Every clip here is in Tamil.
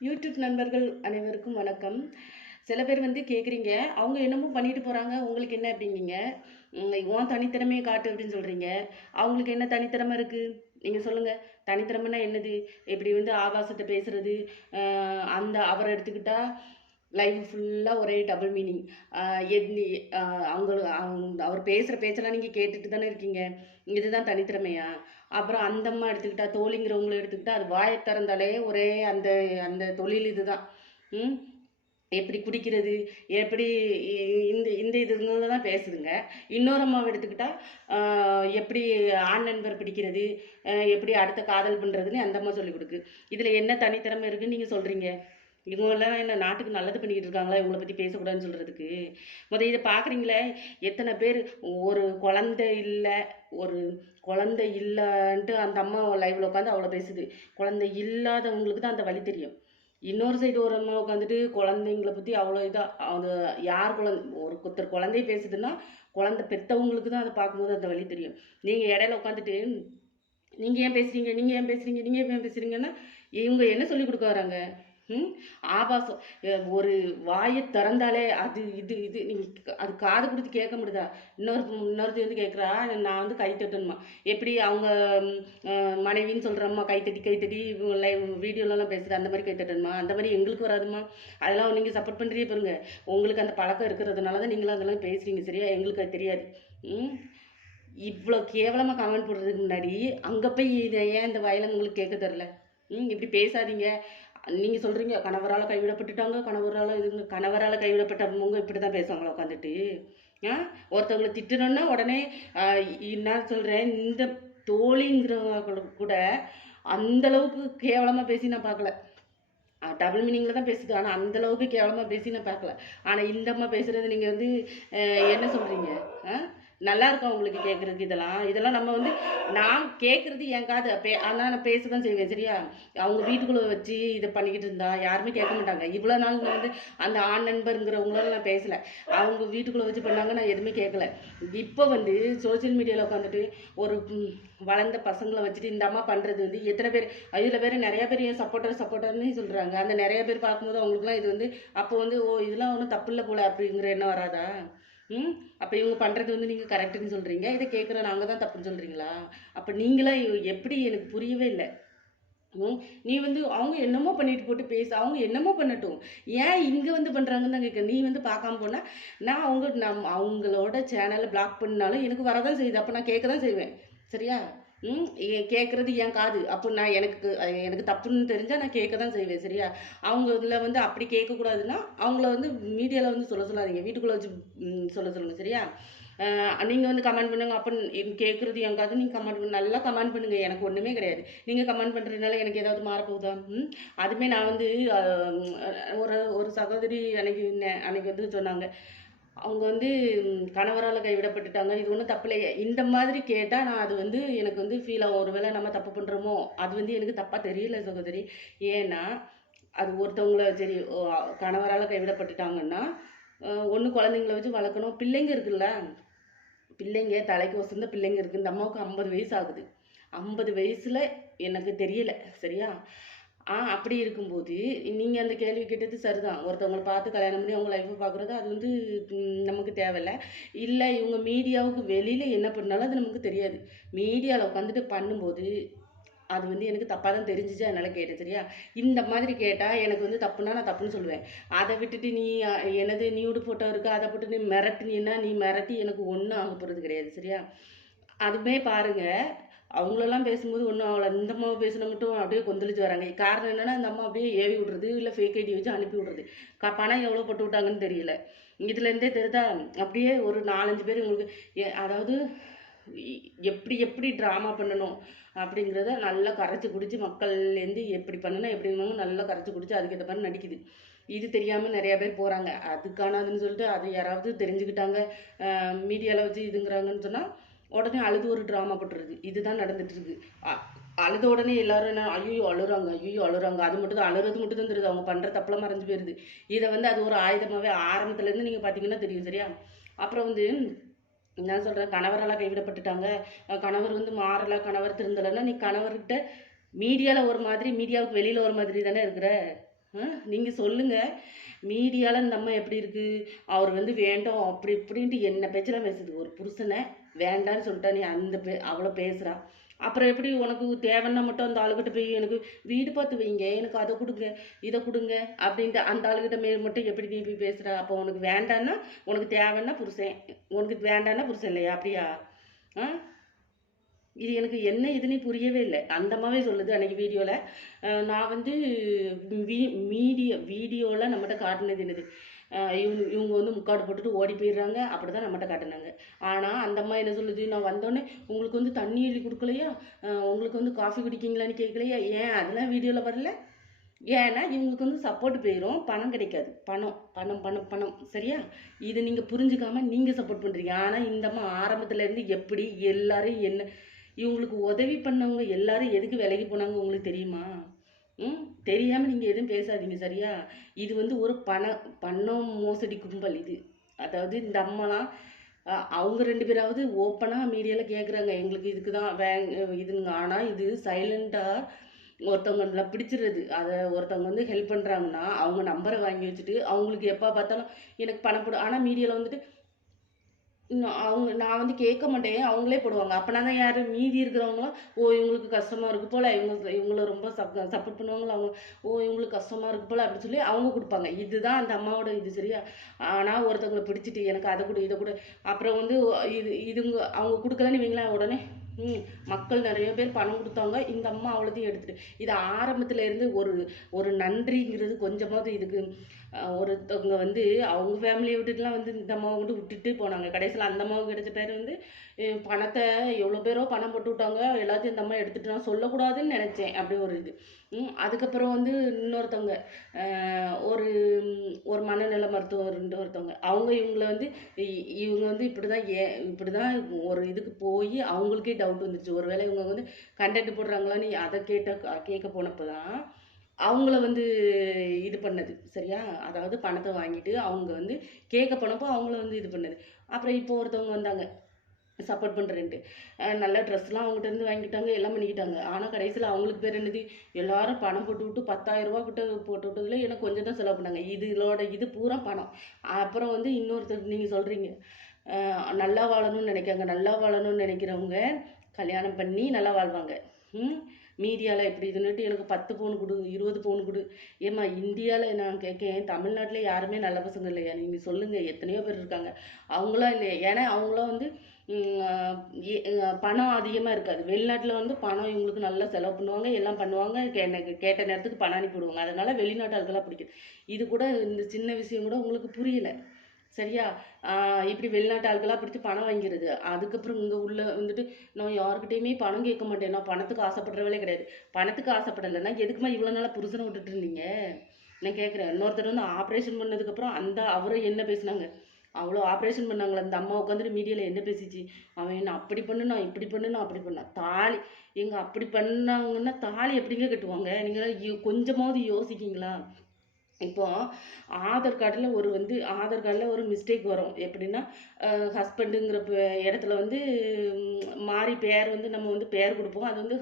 யூடியூப் நண்பர்கள் அனைவருக்கும் வணக்கம். சில பேர் வந்து கேட்குறீங்க அவங்க என்னமோ பண்ணிட்டு போகிறாங்க உங்களுக்கு என்ன அப்படிங்கிங்க உன் தனித்திறமையை காட்டு அப்படின்னு சொல்கிறீங்க அவங்களுக்கு என்ன தனித்திறமை இருக்குது நீங்கள் சொல்லுங்கள் தனித்திறமைன்னா என்னது? இப்படி வந்து ஆபாசத்தை பேசுறது? அந்த அவரை எடுத்துக்கிட்டால் லைஃப் ஃபுல்லாக ஒரே டபுள் மீனிங் எத்னி அவங்க- அவர் பேசுகிற பேச்செல்லாம் நீங்கள் கேட்டுட்டு தானே இருக்கீங்க? இதுதான் தனித்திறமையா? அப்புறம் அந்தம்மா எடுத்துக்கிட்டா தோழிங்கிறவங்கள எடுத்துக்கிட்டா அது வாயை திறந்தாலே ஒரே அந்த அந்த தொழில் இதுதான். எப்படி குடிக்கிறது? எப்படி இந்த இந்த இதுங்கள தான் பேசுதுங்க. இன்னொரு அம்மாவை எடுத்துக்கிட்டா எப்படி ஆண் நண்பர் பிடிக்கிறது? எப்படி அடுத்த காதல் பண்ணுறதுன்னு அந்த அம்மா சொல்லி கொடுக்கு. இதில் என்ன தனித்திறமை இருக்குன்னு நீங்கள் சொல்கிறீங்க இவங்கெல்லாம் என்ன நாட்டுக்கு நல்லது பண்ணிக்கிட்டு இருக்காங்களா? இவங்கள பற்றி பேசக்கூடாதுன்னு சொல்கிறதுக்கு முத இதை பார்க்குறீங்களே எத்தனை பேர் ஒரு குழந்தை இல்லை ஒரு குழந்தை இல்லைன்ட்டு அந்த அம்மா லைவில் உட்காந்து அவ்வளோ பேசுது. குழந்தை இல்லாதவங்களுக்கு தான் அந்த வழி தெரியும். இன்னொரு சைடு ஒரு அம்மா உட்காந்துட்டு குழந்தைங்கள பற்றி அவ்வளோ இதாக அது யார் குழந்தை ஒரு ஒருத்தர் குழந்தைய பேசுதுன்னா குழந்தை பெற்றவங்களுக்கு தான் அதை பார்க்கும்போது அந்த வழி தெரியும். நீங்கள் இடையில உட்காந்துட்டு நீங்கள் ஏன் பேசுகிறீங்க நீங்கள் ஏன் பேசுகிறீங்க நீங்கள் ஏன் பேசுகிறீங்கன்னா இவங்க என்ன சொல்லி கொடுக்க வராங்க? ஆபாசம். ஒரு வாயை திறந்தாலே அது இது இது. நீங்கள் அது காது கொடுத்து கேட்க முடியுதா? இன்னொரு இன்னொருத்தி வந்து கேட்குறா நான் வந்து கை தட்டணுமா? எப்படி அவங்க மனைவின்னு சொல்கிறோம்மா மனைவின்னு சொல்கிறம்மா கைத்தட்டி கைத்தட்டி லைவ் வீடியோலலாம் பேசுகிற அந்த மாதிரி கை தட்டணுமா? அந்த மாதிரி எங்களுக்கு வராதுமா? அதெல்லாம் நீங்கள் சப்போர்ட் பண்ணுறியே பாருங்க. உங்களுக்கு அந்த பழக்கம் இருக்கிறதுனால தான் நீங்களும் அதெல்லாம் பேசுகிறீங்க சரியா? எங்களுக்கு அது தெரியாது. ம்? இவ்வளோ கேவலமாக கமெண்ட் போடுறதுக்கு முன்னாடி அங்கே போய் இதை ஏன் இந்த வயலை உங்களுக்கு கேட்க தெரில? ம்? இப்படி பேசாதீங்க. நீங்கள் சொல்கிறீங்க கணவரால் கைவிடப்பட்டுட்டாங்க கணவரால் இதுங்க கணவரால் கைவிடப்பட்டவங்க இப்படி தான் பேசுவாங்களா உட்காந்துட்டு ஆ? ஒருத்தவங்களை திட்டணுன்னா உடனே என்ன நான் சொல்கிறேன் இந்த தோழிங்கிறவங்க கூட அந்தளவுக்கு கேவலமாக பேசி நான் பார்க்கல. டபுள் மீனிங்கில் தான் பேசுது ஆனால் அந்த அளவுக்கு கேவலமாக பேசி நான் பார்க்கல. ஆனால் இந்தம்மா பேசுகிறது நீங்கள் வந்து என்ன சொல்கிறீங்க ஆ? நல்லா இருக்கும் உங்களுக்கு கேட்குறதுக்கு இதெல்லாம்? இதெல்லாம் நம்ம வந்து நான் கேட்குறது என் காது. பே ஆனால் நான் பேச தான் செய்வேன் சரியா? அவங்க வீட்டுக்குள்ளே வச்சு இதை பண்ணிக்கிட்டு இருந்தா யாருமே கேட்க மாட்டாங்க. இவ்வளோ நாள் நான் வந்து அந்த ஆண் நண்பருங்கிறவங்களால நான் பேசலை. அவங்க வீட்டுக்குள்ளே வச்சு பண்ணாங்க நான் எதுவுமே கேட்கல இப்போ வந்து சோஷியல் மீடியாவில் உட்காந்துட்டு ஒரு வளர்ந்த பசங்களை வச்சுட்டு இந்த அம்மா பண்ணுறது வந்து எத்தனை பேர் இதில் பேர் நிறைய பேர் ஏன் சப்போர்ட்டர் சப்போர்ட்டர்னு சொல்கிறாங்க அந்த நிறைய பேர் பார்க்கும்போது அவங்களுக்குலாம் இது வந்து அப்போ வந்து ஓ இதெல்லாம் ஒன்றும் தப்பு இல்லை போல அப்படிங்கிற எண்ணம் வராதா? ம் அப்போ இவங்க பண்ணுறது வந்து நீங்கள் கரெக்டுன்னு சொல்கிறீங்க இதை கேட்குற நாங்கள் தான் தப்புன்னு சொல்கிறீங்களா அப்போ நீங்களாம் எப்படி எனக்கு புரியவே இல்லை. ம், நீ வந்து அவங்க என்னமோ பண்ணிட்டு போட்டு பேச அவங்க என்னமோ பண்ணட்டும். ஏன் இங்கே வந்து பண்ணுறாங்கன்னு தான் கேட்க நீ வந்து பார்க்காம போனால் நான் அவங்க நம் அவங்களோட சேனலை பிளாக் பண்ணாலும் எனக்கு வரதான் செய்யுது. அப்போ நான் கேட்க தான் செய்வேன். சரியா? கேட்குறது என் காது. அப்போ நான் எனக்கு எனக்கு தப்புன்னு தெரிஞ்சால் நான் கேட்க தான் செய்வேன் சரியா? அவங்க இதில் வந்து அப்படி கேட்கக்கூடாதுன்னா அவங்கள வந்து மீடியாவில் வந்து சொல்ல சொல்லாதீங்க. வீட்டுக்குள்ளே வச்சு சொல்ல சொல்லுங்கள் சரியா? நீங்கள் வந்து கமெண்ட் பண்ணுங்க. அப்போ கேட்குறது என் காது நீங்கள் கமெண்ட் பண்ணு நல்லா கமெண்ட் பண்ணுங்கள் எனக்கு ஒன்றுமே கிடையாது. நீங்கள் கமெண்ட் பண்ணுறதுனால எனக்கு ஏதாவது மாறப்போகுதா ம்? அதுவுமே நான் வந்து ஒரு ஒரு சகோதரி அன்னைக்கு அன்னைக்கு வந்து சொன்னாங்க. அவங்க வந்து கணவரால் கைவிடப்பட்டுட்டாங்க. இது ஒன்றும் தப்பில்லையே இந்த மாதிரி கேட்டால் நான் அது வந்து எனக்கு வந்து ஃபீல் ஆகும். ஒருவேளை நம்ம தப்பு பண்ணுறோமோ அது வந்து எனக்கு தப்பாக தெரியல சகோதரி. ஏன்னா அது ஒருத்தவங்கள சரி கணவரால் கைவிடப்பட்டுட்டாங்கன்னா ஒன்று குழந்தைங்கள வச்சு வளர்க்கணும். பிள்ளைங்க இருக்குல்ல? பிள்ளைங்க தலைக்கு வசந்த பிள்ளைங்க இருக்குது இந்த அம்மாவுக்கு ஐம்பது வயசு ஆகுது. ஐம்பது வயசில் எனக்கு தெரியல. சரியா? ஆ அப்படி இருக்கும்போது நீங்கள் அந்த கேள்வி கேட்டது சரிதான். ஒருத்தவங்களை பார்த்து கல்யாணம் பண்ணி அவங்க லைஃப்பை பார்க்குறது அது வந்து நமக்கு தேவையில்ல. இல்லை இவங்க மீடியாவுக்கு வெளியில் என்ன பண்ணாலும் அது நமக்கு தெரியாது. மீடியாவில் உட்காந்துட்டு பண்ணும்போது அது வந்து எனக்கு தப்பாக தான் தெரிஞ்சிச்சு. அதனால் கேட்டேன் சரியா? இந்த மாதிரி கேட்டால் எனக்கு வந்து தப்புனா நான் தப்புன்னு சொல்லுவேன். அதை விட்டுட்டு நீ எனது நியூடு ஃபோட்டோ இருக்கா அதை போட்டு நீ மிரட்டினீன்னா நீ மிரட்டி எனக்கு ஒன்றும் ஆக போகிறது கிடையாது சரியா? அதுவுமே பாருங்க அவங்களெல்லாம் பேசும்போது ஒன்றும் அவளை இந்த அம்மாவை பேசின மட்டும் அப்படியே கொந்தளிச்சு வராங்க. காரணம் என்னன்னா இந்த அம்மா அப்படியே ஏவி விடுறது இல்லை ஃபேக் ஐடி வச்சு அனுப்பி விடுறது. க பணம் எவ்வளோ போட்டு விட்டாங்கன்னு தெரியல. இதுலேருந்தே தெரிதா அப்படியே ஒரு நாலஞ்சு பேர் உங்களுக்கு எ- அதாவது எப்படி எப்படி ட்ராமா பண்ணணும் அப்படிங்கிறத நல்லா கரைச்சி குடிச்சு மக்கள்லேருந்து எப்படி பண்ணணும் எப்படி பண்ணணும் நல்லா கரைச்சி குடிச்சு அதுக்கேற்ற மாதிரி நடிக்குது. இது தெரியாமல் நிறைய பேர் போகிறாங்க அதுக்கானதுன்னு சொல்லிட்டு அது யாராவது தெரிஞ்சுக்கிட்டாங்க மீடியாவில் வச்சு இதுங்கிறாங்கன்னு சொன்னால் உடனே அழுது ஒரு ட்ராமா போட்டுருது இதுதான் நடந்துட்டு இருக்கு அ- அழுத உடனே எல்லாரும் என்ன ஐயோ அழுறாங்க ஐயோ அழுறாங்க. அது மட்டும் தான் அழுறது மட்டும் தான் தெரியுது. அவங்க பண்ணுற தப்பெல்லாம் மறைஞ்சு போயிருது. இதை வந்து அது ஒரு ஆயுதமாகவே ஆரம்பத்துலேருந்து நீங்கள் பார்த்தீங்கன்னா தெரியும் சரியா? அப்புறம் வந்து என்ன சொல்கிறேன் கணவரால் கைவிடப்பட்டுட்டாங்க. கணவர் வந்து மாறலை கணவர் திருந்தலைன்னா நீ கணவர்கிட்ட மீடியாவில் ஒரு மாதிரி மீடியாவுக்கு வெளியில் ஒரு மாதிரி தானே இருக்கிற? நீங்கள் சொல்லுங்கள் மீடியாவில் இந்த அம்மா எப்படி இருக்குது அவர் வந்து வேண்டாம் அப்படி இப்படின்ட்டு என்ன பேச்செல்லாம் பேசுது. ஒரு புருஷனை வேண்டான்னு சொல்லிட்டா நீ அந்த பே அவ்வளோ பேசுகிறா அப்புறம் எப்படி உனக்கு தேவைன்னா மட்டும் அந்த ஆளுகிட்ட போய் எனக்கு வீடு பார்த்து வைங்க எனக்கு அதை கொடுங்க இதை கொடுங்க அப்படின்ட்டு அந்த ஆளுகிட்ட மே மட்டும் எப்படி நீ போய் பேசுகிற அப்போ உனக்கு வேண்டான்னா உனக்கு தேவைன்னா புருஷன் உனக்கு வேண்டான்னா புருஷன் இல்லையா அப்படியா? ஆ? இது எனக்கு என்ன இதுன்னு புரியவே இல்லை. அந்த மாதிரி சொல்லுது அன்றைக்கி வீடியோவில் நான் வந்து வீ மீடியோ வீடியோவில் நம்மகிட்ட காட்டினது என்னது? இவங்க இவங்க வந்து முக்காடு போட்டுட்டு ஓடி போயிடுறாங்க. அப்படி தான் நம்மகிட்ட காட்டினாங்க. ஆனால் அந்த அம்மா என்ன சொல்லுது? நான் வந்தோடனே உங்களுக்கு வந்து தண்ணி எழுதி கொடுக்கலையா? உங்களுக்கு வந்து காஃபி குடிக்கிங்களான்னு கேட்கலையா? ஏன்? அதெல்லாம் வீடியோவில் வரல. ஏன்னா இவங்களுக்கு வந்து சப்போர்ட் போயிடும் பணம் கிடைக்காது. பணம் பணம் பணம் பணம். சரியா? இது நீங்கள் புரிஞ்சுக்காம நீங்கள் சப்போர்ட் பண்ணுறீங்க ஆனால் இந்த அம்மா இருந்து எப்படி எல்லாரும் என்ன இவங்களுக்கு உதவி பண்ணவங்க எல்லாரும் எதுக்கு விலகி போனாங்க உங்களுக்கு தெரியுமா? ம் தெரியாமல் நீங்கள் எதுவும் பேசாதீங்க சரியா? இது வந்து ஒரு பண பணம் மோசடி கும்பல் இது. அதாவது இந்த அம்மாலாம் அவங்க ரெண்டு பேராவது ஓப்பனாக மீடியாவில் கேட்குறாங்க எங்களுக்கு இதுக்கு தான் வே இதுங்க. ஆனால் இது சைலண்ட்டாக ஒருத்தவங்க நல்லா பிடிச்சிருது அதை ஒருத்தவங்க வந்து ஹெல்ப் பண்ணுறாங்கன்னா அவங்க நம்பரை வாங்கி வச்சுட்டு அவங்களுக்கு எப்போ பார்த்தாலும் எனக்கு பணம் போடு ஆனால் மீடியாவில் வந்துட்டு அவங்க நான் வந்து கேட்க மாட்டேன். அவங்களே போடுவாங்க. அப்போனா தான் யார்? மீதி இருக்கிறவங்களாம் ஓ இவங்களுக்கு கஷ்டமாக இருக்கு போல். இவங்க இவங்கள ரொம்ப சப் சப்போர்ட் பண்ணுவாங்களா? அவங்க ஓ இவங்களுக்கு கஷ்டமாக இருக்கு போல் அப்படின்னு சொல்லி அவங்க கொடுப்பாங்க. இதுதான் அந்த அம்மாவோட இது சரியா? ஆனால் ஒருத்தவங்களை பிடிச்சிட்டு எனக்கு அதை கொடு இதை கூட. அப்புறம் வந்து இது இதுங்க அவங்க கொடுக்கலன்னு இவங்களாம் உடனே ம் மக்கள் நிறைய பேர் பணம் கொடுத்தாங்க இந்த அம்மா அவ்வளோதையும் எடுத்துட்டு. இது ஆரம்பத்தில் இருந்து ஒரு ஒரு நன்றிங்கிறது கொஞ்சமாவது இதுக்கு ஒருத்தவங்க வந்து அவங்க ஃபேமிலியை விட்டுட்டுலாம் வந்து இந்த அம்மாவை வந்து விட்டுட்டு போனாங்க. கடைசியில் அந்த அம்மாவுக்கு கிடைச்ச பேர் வந்து பணத்தை எவ்வளோ பேரோ பணம் போட்டு விட்டாங்க. எல்லாத்தையும் இந்த அம்மா எடுத்துட்டு நான் சொல்லக்கூடாதுன்னு நினச்சேன். அப்படி ஒரு இது. அதுக்கப்புறம் வந்து இன்னொருத்தவங்க ஒரு ஒரு மனநல மருத்துவர்ன்ட்டு ஒருத்தவங்க. அவங்க இவங்கள வந்து இ- இவங்க வந்து இப்படி தான் ஏ இப்படி தான் ஒரு இதுக்கு போய் அவங்களுக்கே டவுட் வந்துச்சு. ஒருவேளை இவங்க வந்து கண்டென்ட் போடுறாங்களான்னு அதை கேட்ட கேட்க போனப்போ தான் அவங்கள வந்து இது பண்ணது சரியா? அதாவது பணத்தை வாங்கிட்டு அவங்க வந்து கேட்க போனப்போ அவங்கள வந்து இது பண்ணது. அப்புறம் இப்போ ஒருத்தவங்க வந்தாங்க சப்போர்ட் பண்ணுறேன்ட்டு நல்ல ட்ரெஸ்லாம் அவங்ககிட்ட இருந்து வாங்கிட்டாங்க எல்லாம் பண்ணிக்கிட்டாங்க. ஆனால் கடைசியில் அவங்களுக்கு பேர் என்னது? எல்லாரும் பணம் போட்டு விட்டு பத்தாயிரம் ரூபா கிட்ட போட்டு விட்டதுல எனக்கு கொஞ்சம் தான் செலவு பண்ணாங்க. இதோட இது பூரா பணம். அப்புறம் வந்து இன்னொருத்தர் நீங்கள் சொல்கிறீங்க நல்லா வாழணும்னு நினைக்காங்க. நல்லா வாழணும்னு நினைக்கிறவங்க கல்யாணம் பண்ணி நல்லா வாழ்வாங்க. ம்? மீடியாவில் இப்படி இதுன்னுட்டு எனக்கு பத்து பவுன் கொடு இருபது பவுன் கொடு. ஏம்மா இந்தியாவில் நான் கேட்கேன் தமிழ்நாட்டில் யாருமே நல்ல பசங்க இல்லையா? நீங்கள் சொல்லுங்கள் எத்தனையோ பேர் இருக்காங்க. அவங்களாம் இல்லையா? ஏன்னா அவங்களாம் வந்து ஏ- பணம் அதிகமாக இருக்காது. வெளிநாட்டில் வந்து பணம் இவங்களுக்கு நல்லா செலவு பண்ணுவாங்க எல்லாம் பண்ணுவாங்க கே- எனக்கு கேட்ட நேரத்துக்கு பணம் அனுப்பிவிடுவாங்க. அதனால் வெளிநாட்டு ஆட்களாக பிடிக்குது. இது கூட இந்த சின்ன விஷயம் கூட உங்களுக்கு புரியல. சரியா? இப்படி வெளிநாட்டு ஆட்களாக பிடிச்சி பணம் வாங்கிறது அதுக்கப்புறம் இங்கே உள்ள வந்துட்டு நான் யாருக்கிட்டையுமே பணம் கேட்க மாட்டேன். நான் பணத்துக்கு ஆசைப்படுறவளே கிடையாது. பணத்துக்கு ஆசைப்படலைன்னா எதுக்குமா இவ்வளோ நாளாக புருஷனை விட்டுட்டு இருந்தீங்க? நான் கேட்குறேன். இன்னொருத்தர் வந்து ஆப்ரேஷன் பண்ணதுக்கப்புறம் அந்த அவரும் என்ன பேசுனாங்க? அவ்வளோ ஆப்ரேஷன் பண்ணாங்களே அந்த அம்மா உட்காந்துட்டு மீடியாவில் என்ன பேசிச்சு? அவன் என்ன அப்படி பண்ணுனா இப்படி பண்ணுனா அப்படி பண்ணா. தாலி எங்கள் அப்படி பண்ணாங்கன்னா தாலி எப்படிங்க கட்டுவாங்க? நீங்கள் கொஞ்சமாவது யோசிக்கிங்களா? இப்போ ஆதார் கார்டில் ஒரு வந்து ஆதார் கார்டில் ஒரு மிஸ்டேக் வரும். எப்படின்னா ஹஸ்பண்டுங்கிற இடத்துல வந்து மாறி பேர் வந்து நம்ம வந்து பேர் கொடுப்போம். அது வந்து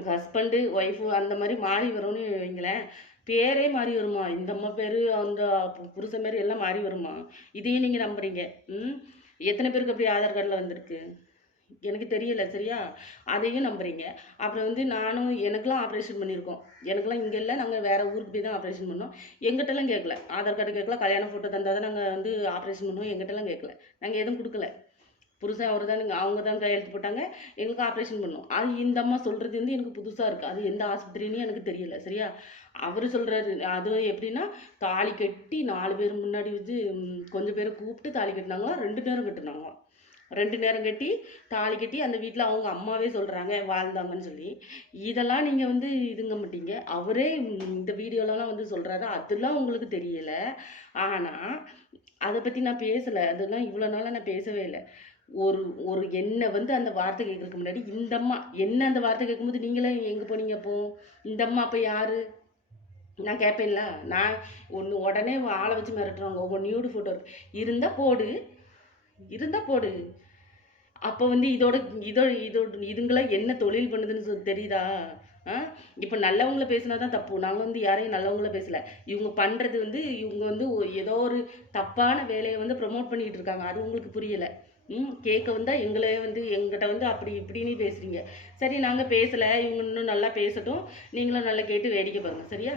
ஹஸ்பண்டு ஒய்ஃபு அந்த மாதிரி மாறி வரும்னு வைங்களேன். பேரே மாறி வருமா? இந்த அம்மா பேர் அந்த பு- புருஷன் பேர் எல்லாம் மாறி வருமா? இதையும் நீங்கள் நம்புறீங்க. ம்? எத்தனை பேருக்கு அப்படி ஆதார் கார்டில் வந்திருக்கு? எனக்கு தெரியல சரியா? அதையும் நம்புறீங்க. அப்புறம் வந்து நானும் எனக்கெலாம் ஆப்ரேஷன் பண்ணியிருக்கோம். எனக்கெல்லாம் இங்கே இல்லை நாங்கள் வேறு ஊருக்கு போய் தான் ஆப்ரேஷன் பண்ணோம். எங்கிட்டலாம் கேட்கல ஆதார் கார்டு கேட்கல கல்யாண ஃபோட்டோ தந்தால் தான் நாங்கள் வந்து ஆப்ரேஷன் பண்ணுவோம் எங்கிட்டலாம் கேட்கல நாங்கள் எதுவும் கொடுக்கல. புருஷன் அவர் தான் அவங்க தான் கையெழுத்து போட்டாங்க. எங்களுக்கு ஆப்ரேஷன் பண்ணோம். அது இந்த அம்மா சொல்கிறது வந்து எனக்கு புதுசாக இருக்குது அது எந்த ஆஸ்பத்திரின்னு எனக்கு தெரியல சரியா? அவர் சொல்கிறாரு அது எப்படின்னா தாலி கட்டி நாலு பேர் முன்னாடி வந்து கொஞ்சம் பேரை கூப்பிட்டு தாலி கட்டினாங்களாம் ரெண்டு நேரம் கட்டினாங்களாம். ரெண்டு நேரம் கட்டி தாலி கட்டி அந்த வீட்டில் அவங்க அம்மாவே சொல்கிறாங்க வாழ்ந்தாங்கன்னு சொல்லி. இதெல்லாம் நீங்கள் வந்து இதுங்க மாட்டீங்க. அவரே இந்த வீடியோலலாம் வந்து சொல்கிறாரு அதெல்லாம் உங்களுக்கு தெரியலை. ஆனால் அதை பற்றி நான் பேசலை. அதெல்லாம் இவ்வளோ நாளாக நான் பேசவே இல்லை. ஒரு ஒரு என்னை வந்து அந்த வார்த்தை கேட்கறதுக்கு முன்னாடி இந்த அம்மா என்ன அந்த வார்த்தை கேட்கும்போது நீங்களே எங்கே போனீங்க அப்போ? இந்த அம்மா அப்போ யாரு? நான் கேட்பேன்ல நான் ஒன்று உடனே ஆளை வச்சு மிரட்டுறாங்க. ஒவ்வொரு நியூடு ஃபோட்டோ இருந்தால் போடு. இருந்தால் போடு. அப்போ வந்து இதோட இதோ இதோட இதுங்களாம் என்ன தொழில் பண்ணுதுன்னு சொல்லி தெரியுதா? ஆ? இப்போ நல்லவங்கள பேசினா தான் தப்பு. நாங்கள் வந்து யாரையும் நல்லவங்கள பேசல. இவங்க பண்ணுறது வந்து இவங்க வந்து ஏதோ ஒரு தப்பான வேலையை வந்து ப்ரொமோட் பண்ணிட்டு இருக்காங்க. அது உங்களுக்கு புரியலை. ம்? கேட்க வந்தால் எங்களே வந்து எங்கிட்ட வந்து அப்படி இப்படின்னு பேசுகிறீங்க சரி நாங்கள் பேசலை. இவங்க இன்னும் நல்லா பேசட்டும். நீங்களும் நல்லா கேட்டு வேடிக்கை பாருங்கள் சரியா?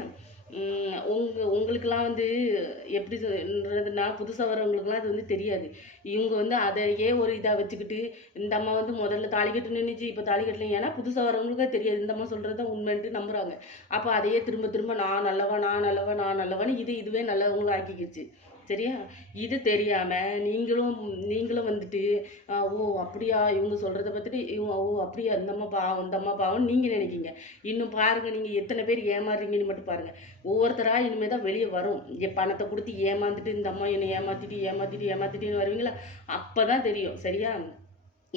உங்கள் உங்க வந்து எப்படி சொல்றதுன்னா புதுசாக வரவங்களுக்குலாம் அது வந்து தெரியாது. இவங்க வந்து அதையே ஒரு இதாக வச்சுக்கிட்டு இந்த அம்மா வந்து முதல்ல தாலி கட்டு நின்றுச்சு இப்போ தாலி கட்டல ஏன்னா புதுசாக வரவங்களுக்கு தெரியாது. இந்த அம்மா சொல்கிறது தான் உண்மைன்ட்டு நம்புகிறாங்க அப்போ அதையே திரும்ப திரும்ப நான் நல்லவா நான் நல்லவா நான் நல்லவான்னு இது இதுவே நல்லவங்களும் ஆக்கிக்கிச்சு. சரியா? இது தெரியாமல் நீங்களும் நீங்களும் வந்துட்டு ஓ அப்படியா? இவங்க சொல்கிறத பார்த்துட்டு இவங்க ஓ அப்படியா? இந்த அம்மா பாவம் இந்த அம்மா பாவம் நீங்கள் நினைக்கிங்க. இன்னும் பாருங்கள் நீங்கள் எத்தனை பேர் ஏமாறுறீங்கன்னு மட்டும் பாருங்க. ஒவ்வொருத்தராக இனிமேல் தான் வெளியே வரும். என் பணத்தை கொடுத்து ஏமாந்துட்டு இந்த அம்மா என்னை ஏமாற்றிட்டு ஏமாற்றிட்டு ஏமாற்றிட்டுன்னு வருவீங்களா? அப்பதான் தெரியும். சரியா?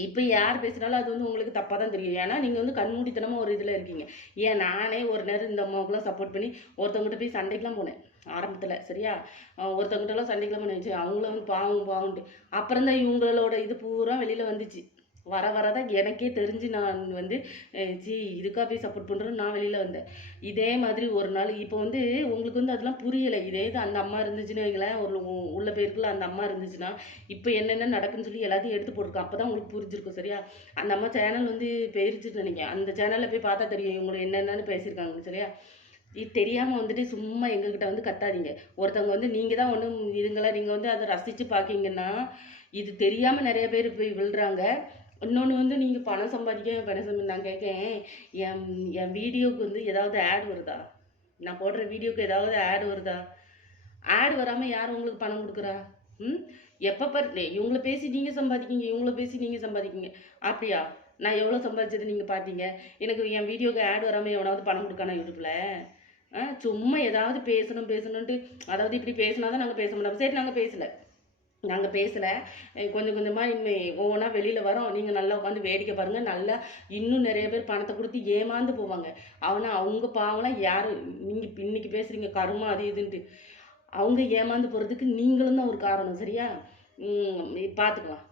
இப்போ யார் பேசினாலும் அது வந்து உங்களுக்கு தப்பாக தான் தெரியும். ஏன்னா நீங்கள் வந்து கண்மூடித்தனமாக ஒரு இதில் இருக்கீங்க. ஏன் நானே ஒரு நேரம் இந்த அம்மாவுக்குலாம் சப்போர்ட் பண்ணி ஒருத்தவங்ககிட்ட போய் சண்டைக்கெலாம் போனேன். ஆரம்பத்தில் சரியா? ஒருத்தவங்கிட்டலாம் ஒருத்தவங்ககிட்டலாம் சண்டைக்கெலாம் அவங்களும் சரி அவங்கள வந்து பாவம் பாவம்ட்டு அப்புறம் தான் இவங்களோட இது பூரா வெளியில் வந்துச்சு. வர வர தான் எனக்கே தெரிஞ்சு நான் வந்து அஹ் சீ இதுக்காக போய் சப்போர்ட் பண்ணுறேன்னு நான் வெளியில் வந்தேன். இதே மாதிரி ஒரு நாள் இப்போ வந்து உங்களுக்கு வந்து அதெல்லாம் புரியலை. இதே இது அந்த அம்மா இருந்துச்சுன்னு வைங்களேன் ஒரு உள்ள பேருக்குள்ள அந்த அம்மா இருந்துச்சுன்னா இப்போ என்னென்ன நடக்குன்னு சொல்லி எல்லாத்தையும் எடுத்து போட்டிருக்கோம் அப்போ தான் உங்களுக்கு புரிஞ்சிருக்கும் சரியா? அந்த அம்மா சேனல் வந்து போயிருச்சுன்னு நினைக்கிறேன் அந்த சேனலில் போய் பார்த்தா தெரியும் இவங்களை என்னென்னு பேசியிருக்காங்க சரியா? இது தெரியாமல் வந்துட்டு சும்மா எங்ககிட்ட வந்து கத்தாதீங்க. ஒருத்தவங்க வந்து நீங்கள் தான் ஒன்றும் இதுங்களா நீங்கள் வந்து அதை ரசித்து பார்க்கீங்கன்னா இது தெரியாமல் நிறைய பேர் போய் விழுறாங்க. இன்னொன்று வந்து நீங்கள் பணம் சம்பாதிக்க பணம் சம்பாதி நான் கேட்கேன் என் என் வீடியோவுக்கு வந்து ஏதாவது ஆட் வருதா? நான் போடுற வீடியோவுக்கு ஏதாவது ஆட் வருதா? ஆட் வராமல் யார் உங்களுக்கு பணம் கொடுக்குறா? ம்? எப்போ பாரு இவங்களை இவங்கள பேசி நீங்கள் சம்பாதிக்கீங்க இவங்கள பேசி நீங்கள் சம்பாதிக்கீங்க. அப்படியா? நான் எவ்வளோ சம்பாதிச்சது நீங்கள் பார்த்தீங்க எனக்கு என் வீடியோக்கு ஆட் வராமல் எவனாவது பணம் கொடுக்கானா யூடியூப்பில் சும்மா ஏதாவது பேசணும் பேசணுன்ட்டு அதாவது இப்படி பேசினா தான் நாங்கள் பேச மாட்டோம் சரி நாங்கள் பேசலை. நாங்கள் பேசலை. கொஞ்சம் கொஞ்சமாக இனிமேல் ஒவ்வொன்றா வெளியில் வரோம். நீங்கள் நல்லா உட்காந்து வேடிக்கை பாருங்கள் நல்லா இன்னும் நிறைய பேர் பணத்தை கொடுத்து ஏமாந்து போவாங்க. அவனா அவங்க பாவம்லாம் யார்? நீங்கள் இன்னைக்கு பேசுகிறீங்க கருமா அது இதுன்ட்டு. அவங்க ஏமாந்து போகிறதுக்கு நீங்களும் தான் ஒரு காரணம். சரியா? பார்த்துக்கலாம்